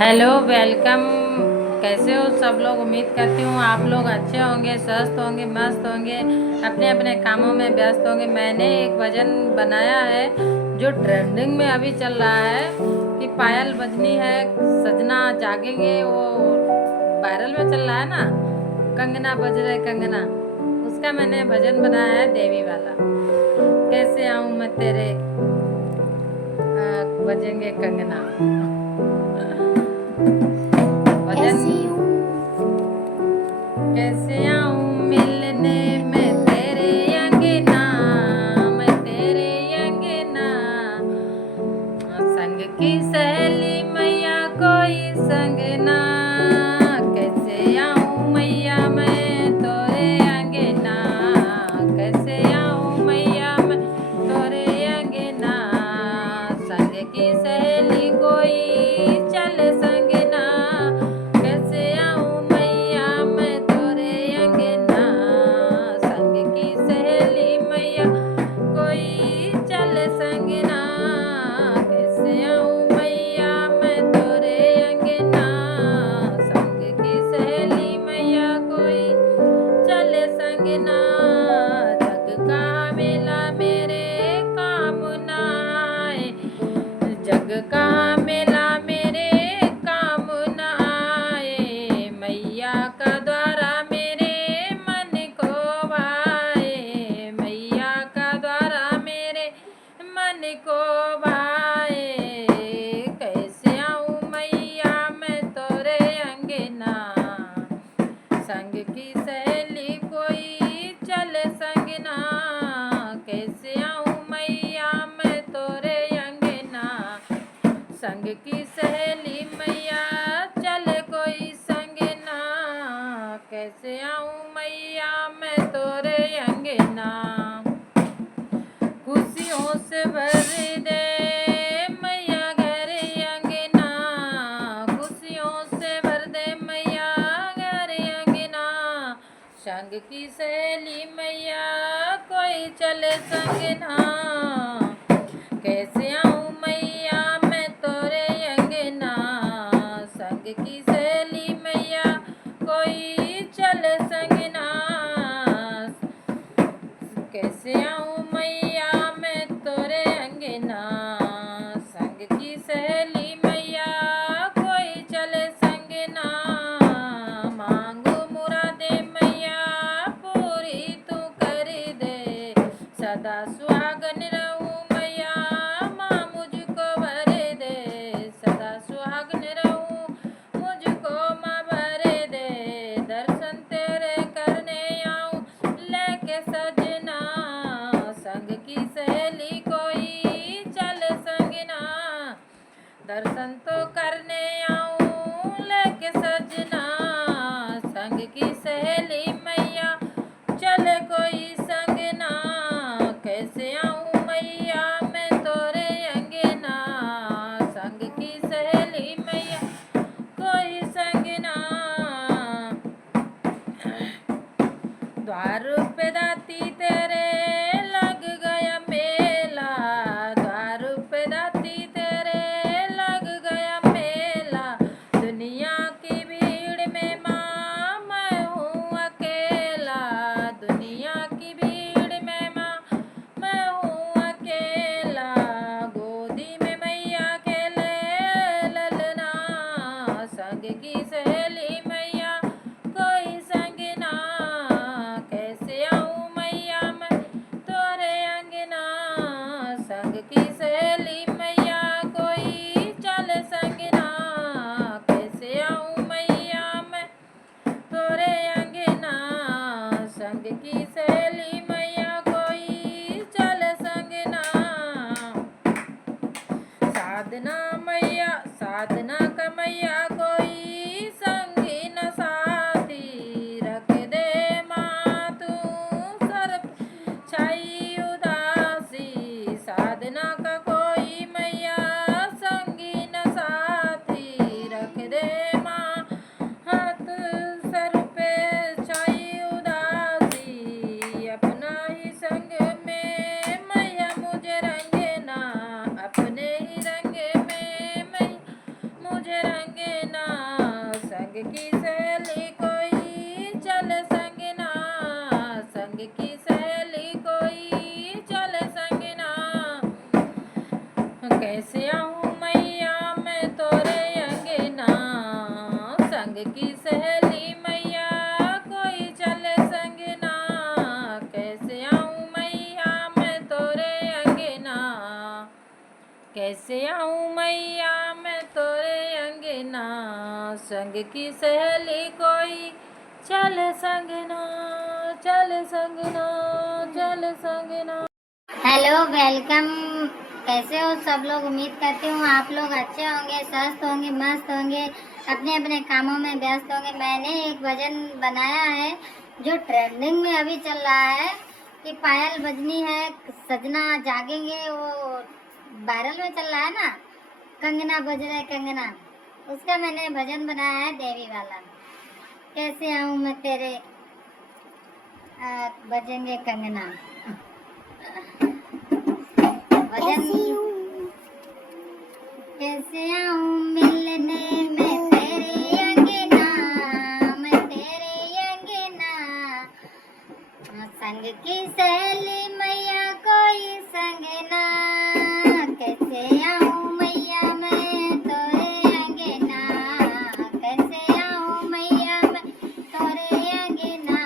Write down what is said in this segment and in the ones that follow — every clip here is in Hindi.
Hello, welcome. कैसे हो सब लोग? उम्मीद करती हूँ आप लोग अच्छे होंगे, स्वस्थ होंगे, मस्त होंगे, अपने अपने कामों में व्यस्त होंगे। मैंने एक भजन बनाया है जो ट्रेंडिंग में अभी चल रहा है कि पायल बजनी है, सजना जागेंगे, वो वायरल में चल रहा है ना, कंगना बज रहे कंगना। उसका मैंने भजन बनाया है, देवी वाला। कैसे आऊँ मैं तेरे बजेंगे कंगना। भजन कैसे आऊं मिलने में तेरे अंगना, मैं तेरे अंगना। संग की सहेली मैया कोई संग ना, कैसे आऊं मैया मैं तोरे अंगना, कैसे आऊं मैया मैं तोरे अंगना। संग की सहेली कोई चल संग ना, कैसे आऊं मैया मैं तोरे अंगना। संग की सहेली मैया कोई चल संग ना, कैसे आऊं मैया मैं तोरे अंगना। संग की सहेली मैया कोई चल संग ना, जग का मेला मेरे काम ना आए, जग का मेला मेरे काम न आए। मैया का द्वारा मेरे मन को भाए, मैया का द्वारा मेरे मन को भाए। कैसे आऊं मैया मैं तोरे अंगना, संग की सहेली कोई चले संग ना, कैसे आऊं मैया मैं तोरे अंगना। संग की सहेली मैया चले कोई संग ना, कैसे आऊं मैया मैं तोरे अंगना। खुशियों से भर दे मैया घर अंगना, खुशियों से भर दे मैया घर अंगना। संग की सहेली मैया कोई चले संग ना, कैसे आऊं मैया मैं तोरे अंगना। संग की सहेली मैया कोई चले संग ना, कैसे आऊं मैया मैं तोरे अंगना। संग की सहेली मैया कोई चले संग ना, मांगू मुरादे मैया पूरी तू कर दे। सदा सुहागन रहूं मैया माँ मुझको भर दे, सदा सुहागन रहूं मुझको माँ भर दे। दर्शन तेरे करने आऊं लेके सजना, संग की सहेली कोई चल संग ना। दर्शन तो करने आऊं लेके सजना, संग की सहेली मैया चले कोई संग ना, कैसे आऊं मैया मैं तोरे अंगना। संग की सहेली मैया कोई संग ना, द्वार पे दाती तेरे लग गया मेला, द्वार पे दाती तेरे लग गया मेला। दुनिया की भीड़ में माँ मैं हूँ अकेला, दुनिया की भीड़ में माँ मैं हूँ अकेला। गोदी में मैया खेले ललना, संग की सहेली मैया कोई संग ना, कैसे आऊं मैया मैं तोरे अंगना। संग की सहेली मैया कोई चल संग ना, कैसे आऊं मैया मैं तोरे अंगना। संग की सहेली मैया कोई चल संग ना, साधना मैया साधना का मैया कोई संगी न साथी। रख दे माँ तू सर पे छाई उदासी, साधना का कोई मैया संगी न साथी। रख दे माँ हाथ सर पे छाई उदासी, अपना ही संग में मैया मुझे रंगना, अपने ही रंग में मैं मुझे अंगना, संग की सहेली कोई चले संगना, संग की सहेली कोई चले संगना। कैसे आऊँ मैया मैं तोरे अंगना, संग की सहेली मैया कोई चले संगना। कैसे आऊँ मैया मैं तोरे अंगना, कैसे आऊँ मैया मैं तोरे अंगना, संग की सहेली कोई चले संगना, चले संगना, चले संगना। Hello, welcome. कैसे हो सब लोग? उम्मीद करती हूँ आप लोग अच्छे होंगे, स्वस्थ होंगे, मस्त होंगे, अपने अपने कामों में व्यस्त होंगे। मैंने एक भजन बनाया है जो ट्रेंडिंग में अभी चल रहा है कि पायल बजनी है सजना जागेंगे, वो वायरल में चल रहा है ना, कंगना बज रहे कंगना। उसका मैंने भजन बनाया है देवी वाला। कैसे आऊँ मैं तेरे बजेंगे कंगना। भजन कैसे आऊँ मिलने में तेरे अंगना, मैं तेरे अंगना, संग की सहेली मैया कोई संगना। कैसे आऊँ मैया मैं तोरे अंगना, कैसे आऊँ मैया मैं तोरे अंगना,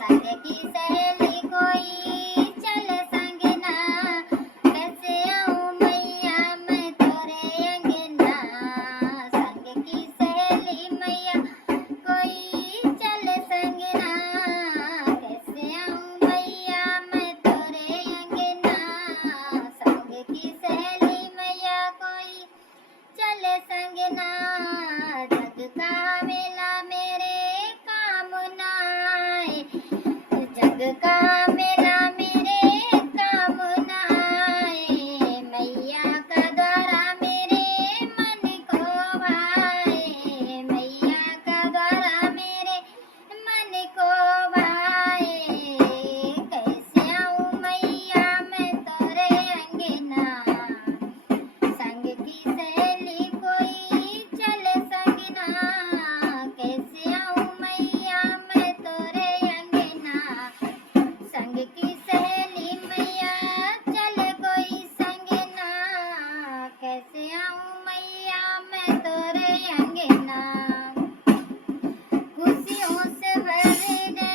संग की सहेली कोई चले संगना। कैसे आऊँ मैया मैं तोरे अंगना, संग की सहेली मैया कोई चले संगना। कैसे आऊँ मैया मैं तोरे अंगना, संग की सहेली मैया कोई चले संगना। जग का मेला मेरे काम ना आए, जग का मेला मेरे काम ना आए, मैया का द्वारा मेरे मन को भाए, मैया का द्वारा मेरे मन को भाए। कैसे आऊँ मैया मैं तोरे अंगना, संग की सहेली कोई चले संगना। कैसे आऊँ मैया मैं तोरे अंगना, संग की सहेली मैया चले कोई संगना। कैसे आऊँ मैया मैं तोरे अंगना, खुशियों से भर दे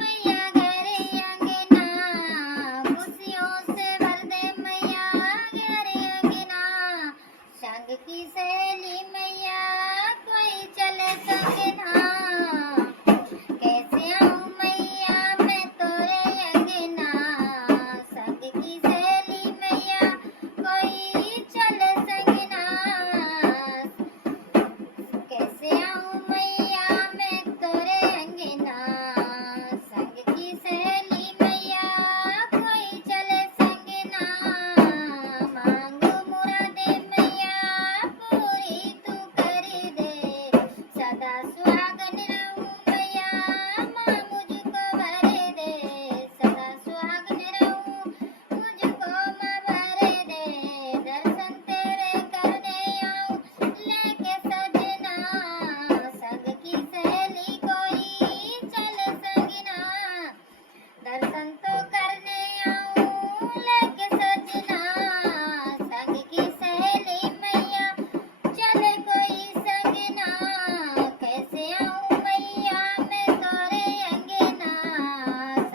मैया घर अंगना, खुशियों से भर दे मैया घर अंगना। संग की सहेली मैया कोई चले संगना। कैसे आऊँ मैया मैं तोरे अंगना, संग की सहेली मैया कोई चले संगना। कैसे आऊँ मैया मैं तोरे अंगना, संग की सहेली मैया कोई चले संगना। मांगू मुरादे मैया पूरी तू कर दे, सदा सुहागन रहूं मैया माँ मुझको भर दे, सदा सुहागन रहूं मुझको माँ भर दे। दर्शन तेरे करने आऊं लेके सजना, संग की सहेली कोई चले संगना। दर्शन तो करने आऊं लेके सजना, संग की सहेली मैया चले कोई संगना। कैसे आऊं मैया मैं तोरे अंगना,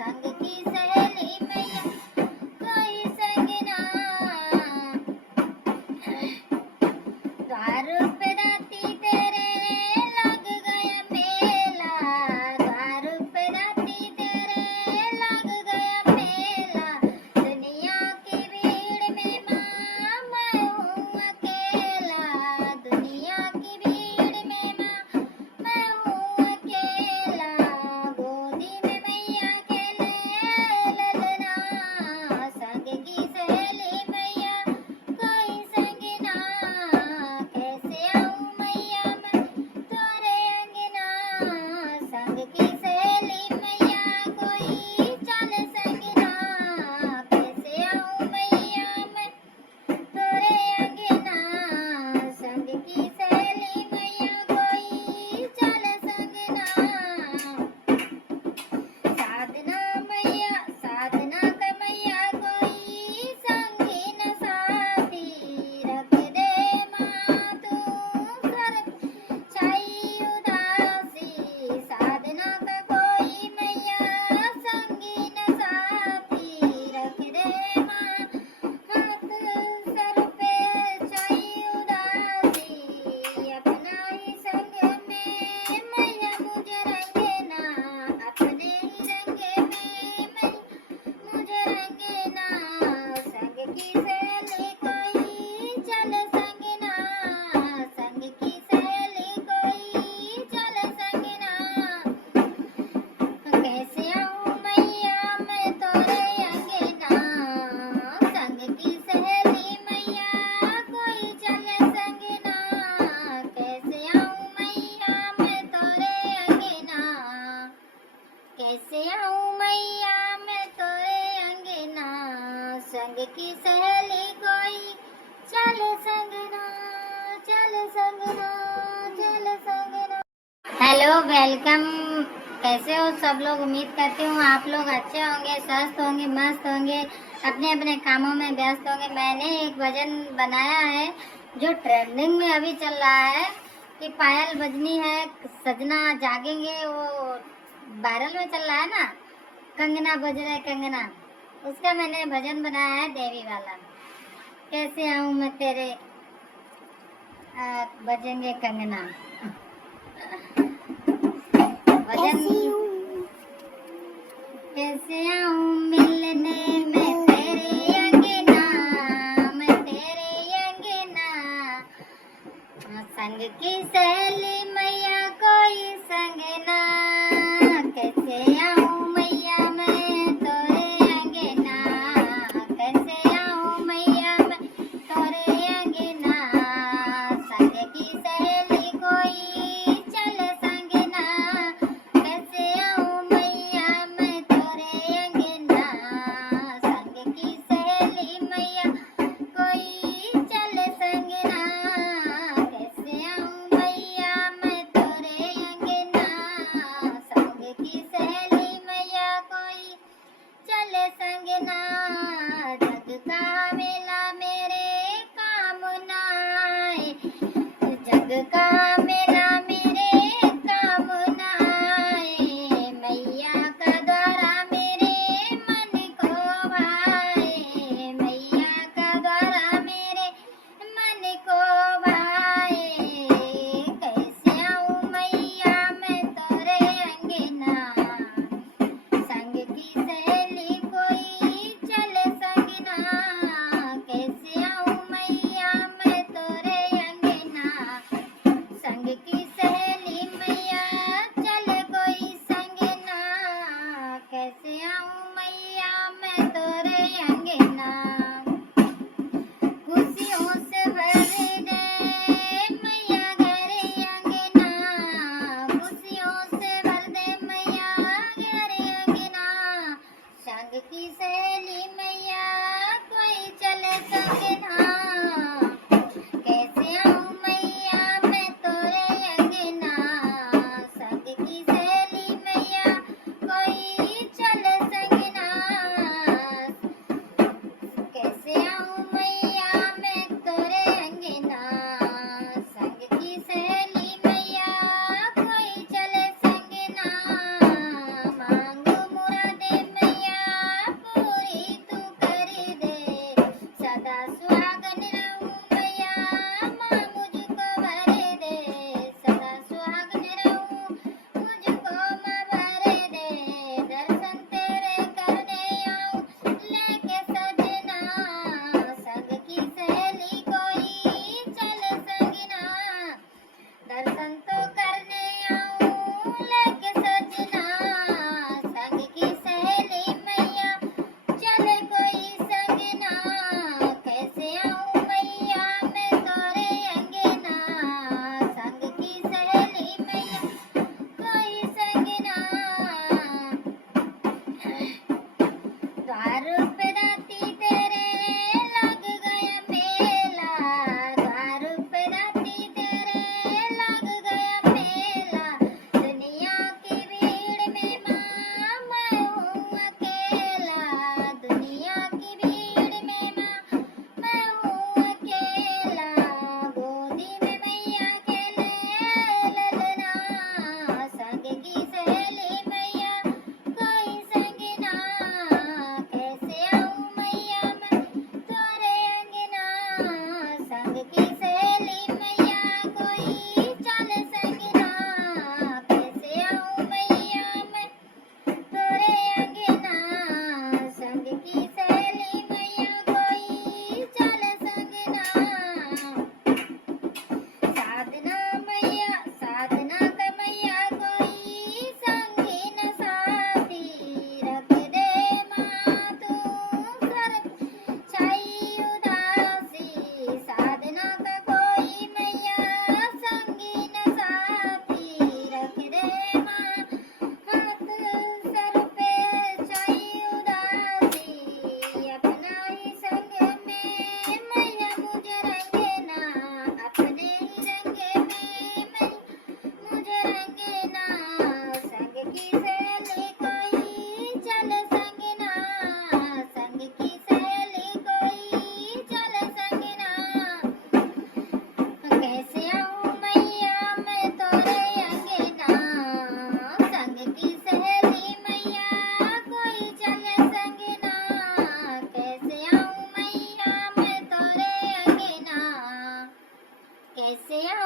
संग की सहेली मैया कोई संगना। द्वार पे राती तेरे लग गया मेला, द्वार पे राती तेरे लग गया मेला। दुनिया की भीड़ में माँ मैं हूँ अकेला, दुनिया की भीड़ में माँ मैं हूँ अकेला। गोदी में मैया खेले ललना, संग की सहेली मैया कोई संगना। कैसे हेलो वेलकम। कैसे हो सब लोग? उम्मीद करती हूँ आप लोग अच्छे होंगे, स्वस्थ होंगे, मस्त होंगे, अपने अपने कामों में व्यस्त होंगे। मैंने एक भजन बनाया है जो ट्रेंडिंग में अभी चल रहा है कि पायल बजनी है सजना जागेंगे, वो वायरल में चल रहा है ना, कंगना बज रहे कंगना, उसका मैंने भजन बनाया है देवी वाला। कैसे आऊँ मैं तेरे बजेंगे कंगना। भजन कैसे आऊँ मिलने में तेरे अंगना, मैं तेरे अंगना, संग की सहेली मैया कोई संग ना। कैसे आऊँ मैया मैं तोरे अंगना, कैसे आऊँ मैया मैं तोरे अंगना, संग की सहेली कोई चले संग ना। कैसे आऊँ मैया मैं तोरे अंगना, संग की सहेली मैया कोई चले संग ना। कैसे आऊँ मैया मैं तोरे अंगना, संग की सहेली मैया कोई चले संग ना। जग का मेला मेरे काम ना आए, जग का मेला मेरे काम ना आए, मैया का द्वारा मेरे मन को भाए, मैया का द्वारा मेरे मन को भाए। कैसे आऊँ मैया मैं तोरे अंगना, संग की सहेली कोई चले संग ना। कैसे आऊँ मैया मैं तोरे अंगना,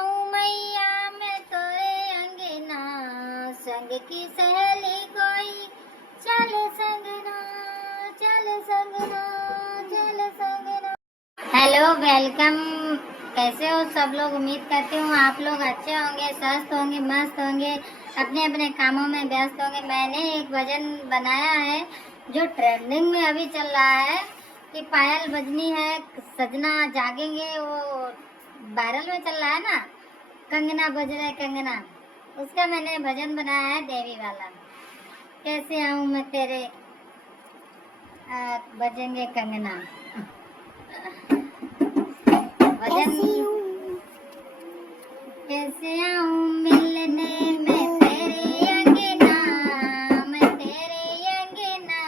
आऊं मैया मैं तोरे अंगना, संग की सहेली कोई चल संगना, चल संगना, चल संगना। हेलो वेलकम, कैसे हो सब लोग? उम्मीद करती हूँ आप लोग अच्छे होंगे, स्वस्थ होंगे, मस्त होंगे, अपने अपने कामों में व्यस्त होंगे। मैंने एक भजन बनाया है जो ट्रेंडिंग में अभी चल रहा है कि पायल बजनी है सजना जागेंगे, वो वायरल में चल रहा है ना, कंगना बज रहे कंगना, उसका मैंने भजन बनाया है देवी वाला। कैसे आऊँ मैं तेरे बजेंगे कंगना। भजन कैसे आऊं मिलने में तेरे अंगना, मैं तेरे अंगना,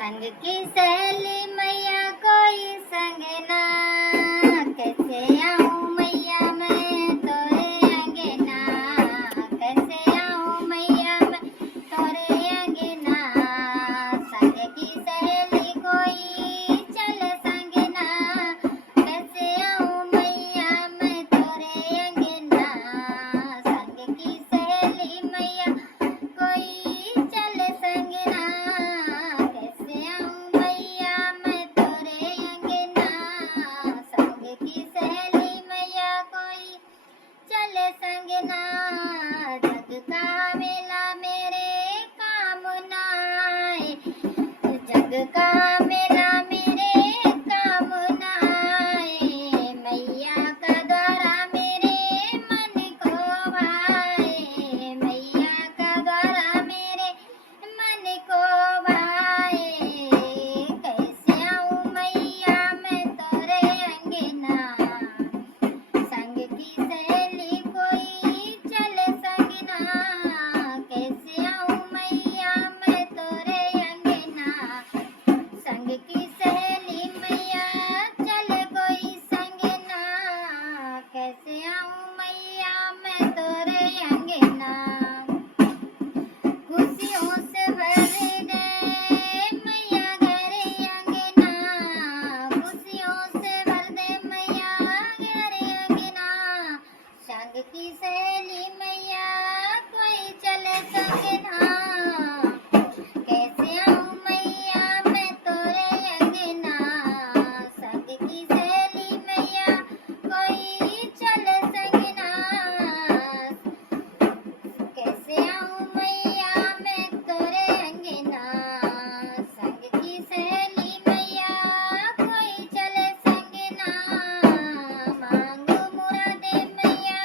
संग की सहेली मैया कोई संग ना, कैसे आऊं मैया मैं तोरे अंगना, कैसे आऊं मैया मैं तोरे अंगना, संग की सहेली कोई चल संग ना, कैसे आऊं मैया मैं तोरे अंगना, संग की सहेली मैया कोई चल संगना, कैसे आऊं मैया मैं तोरे अंगना, संग की सहेली मैया कोई चल संगना, जग का मेला मेरे काम ना आए, जग का मेला मेरे काम ना आए, मैया का द्वारा मेरे मन को भाए, मैया का द्वारा मेरे मन को भाए, कैसे आऊं मैया मैं तोरे अंगना, संग की सहेली कोई चल संगना, कैसे आऊं मैया मैं तोरे अंगना, संग की सहेली मैया चल कोई संगना, कैसे आऊं मैया मैं तोरे अंगना, खुशियों से भर दे मैया घर अंगना, खुशियों से भर दे मैया घर अंगना, संग की सहेली मैया कोई चले संगना, कैसे आऊं मैया मैं तोरे अंगना, संग की सहेली मैया कोई चले संगना, कैसे आऊं मैया मैं तोरे अंगना, संग की सहेली मैया कोई चले संगना, मांगू मुरादे मैया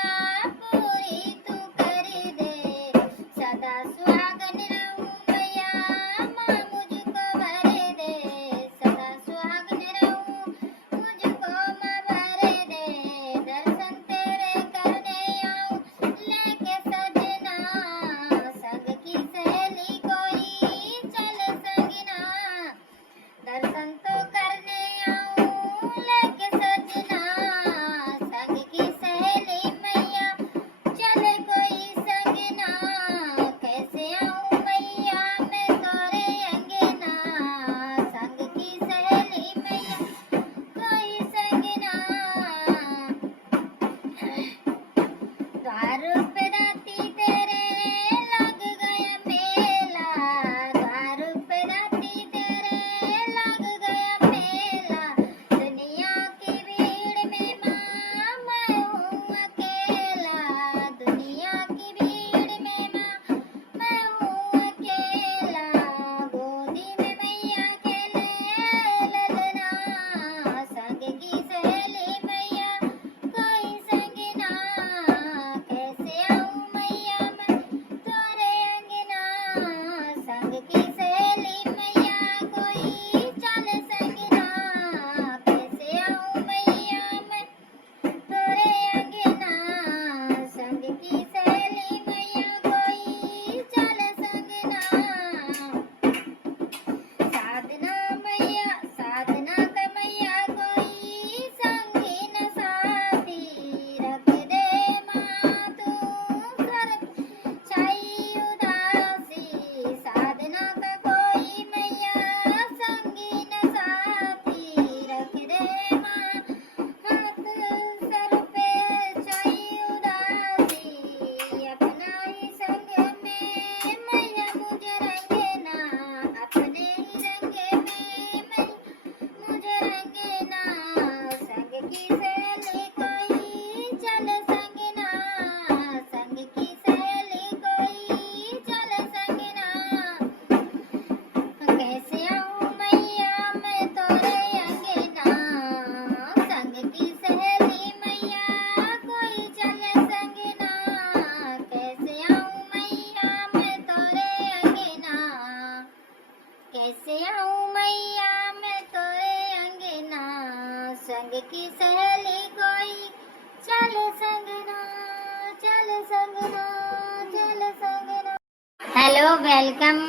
हेलो वेलकम।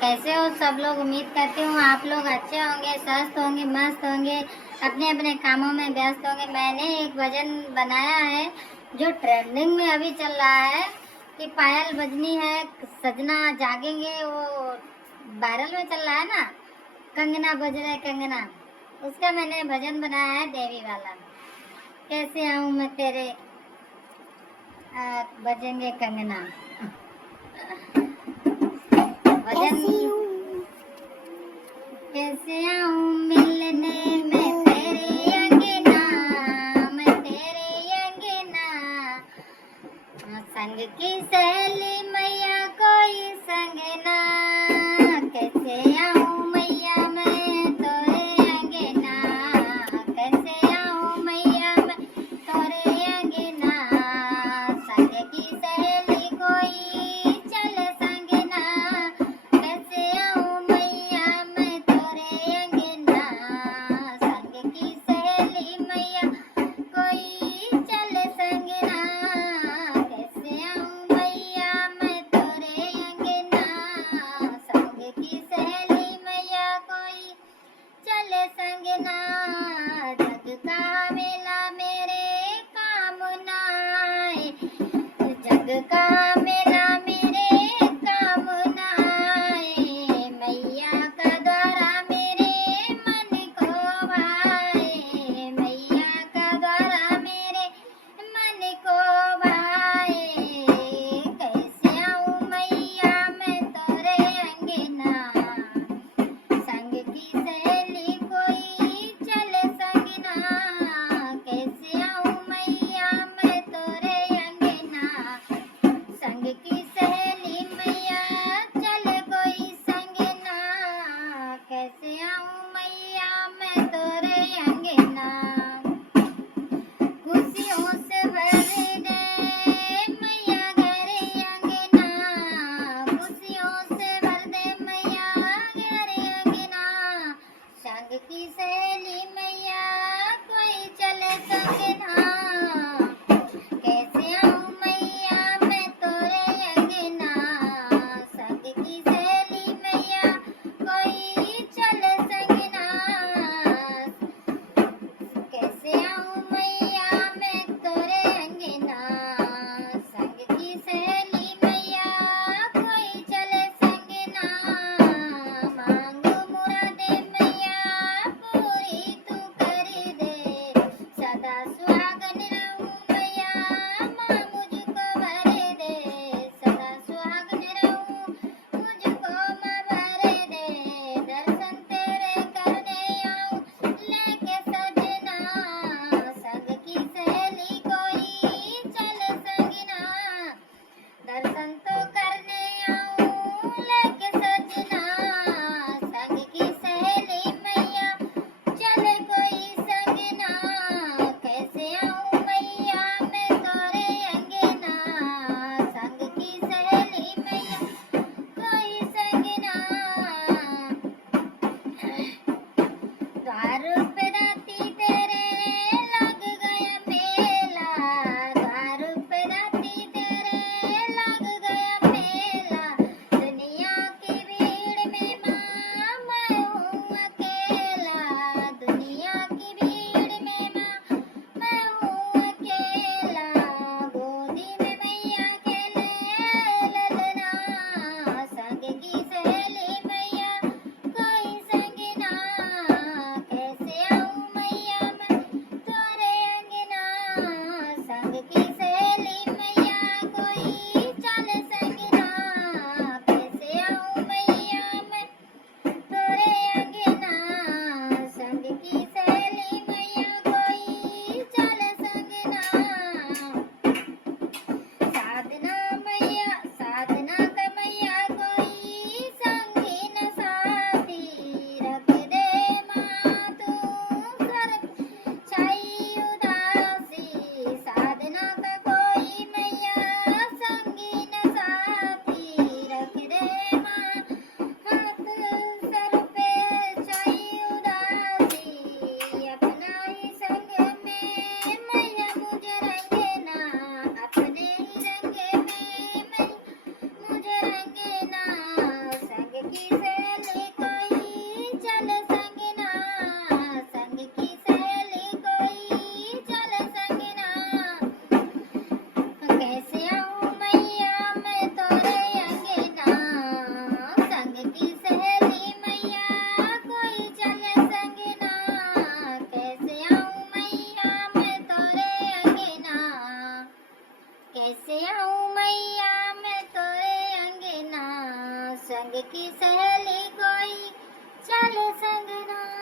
कैसे हो सब लोग? उम्मीद करती हूँ आप लोग अच्छे होंगे, स्वस्थ होंगे, मस्त होंगे, अपने अपने कामों में व्यस्त होंगे। मैंने एक भजन बनाया है जो ट्रेंडिंग में अभी चल रहा है कि पायल बजनी है, सजना जागेंगे, वो वायरल में चल रहा है ना, कंगना बज रहे कंगना। उसका मैंने भजन बनाया है देवी वाला। कैसे आऊँ मैं तेरे बजेंगे कंगना। भजन कैसे आऊँ मिलने में तेरे अंगना, मैं तेरे अंगना, संग की सहेली मैया कोई संग ना। कैसे आऊँ मैया मैं तोरे अंगना, कैसे आऊँ मैया मैं तोरे अंगना, संग की सहेली कोई चले संग ना। कैसे आऊँ मैया मैं तोरे अंगना, संग की सहेली मैया कोई चले संग ना। कैसे आऊँ मैया मैं तोरे अंगना, संग की सहेली मैया कोई चले संग ना। जग का मेला मेरे काम ना आए, जग का मेला मेरे काम ना आए, मैया का द्वारा मेरे मन को भाए, मैया का द्वारा मेरे मन को भाए। कैसे आऊँ मैया मैं तोरे अंगना, संग की सहेली कोई चले संग ना। कैसे आऊँ मैया मैं तोरे अंगना, कैसे आऊँ मैया मैं तोरे अंगना, संग की सहेली कोई चले संगना।